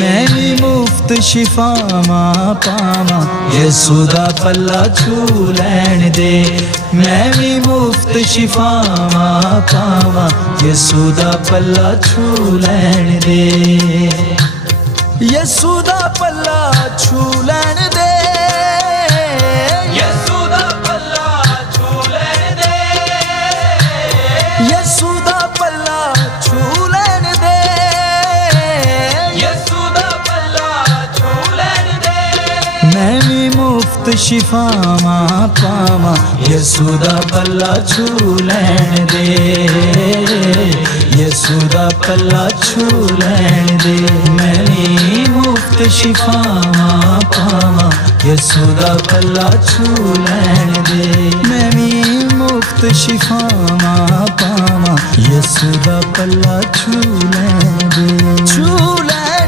मैं भी मुफ्त शिफावां पावां यसू दा पल्ला छू लैण दे। मैं भी मुफ्त शिफावां पावां यसू दा पल्ला छू लैण दे। यसू दा पल्ला छू लैण दे। यसू दा पल्ला छू लैण दे। यसू दा पल्ला छू लैण दे। यसू दा पल्ला छू लैण दे। मैं भी मुफ्त शिफावां पावां यसू दा पल्ला छू लैण दे। यसू दा पल्ला छू लैण दे। मैं भी मुफ्त शिफावां पावां यसू दा पल्ला छू लैण दे। मैं भी मुफ्त शिफावां पावां यसू दा पल्ला छू लैण दे।